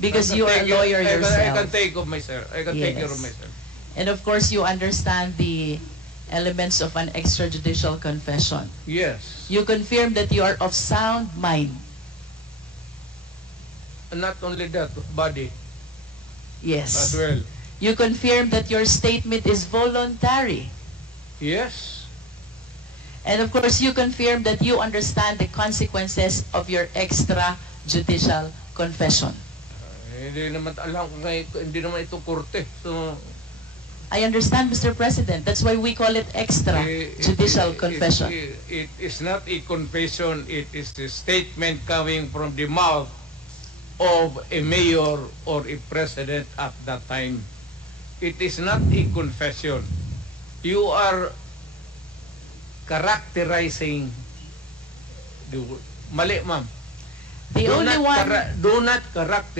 because you are a lawyer I can yourself. take of myself. I can take care of Yes. myself. And of course, you understand the elements of an extrajudicial confession. Yes. You confirm that you are of sound mind. And not only that, body Yes. as well. You confirm that your statement is voluntary. Yes. And of course, you confirm that you understand the consequences of your extrajudicial confession. Hindi naman alam kung hindi naman ito korte. So, I understand, Mr. President. That's why we call it extrajudicial confession. It is not a confession. It is a statement coming from the mouth of a mayor or a president at that time. It is not a confession. You are characterizing the mali, ma'am. The only one... Do not characterize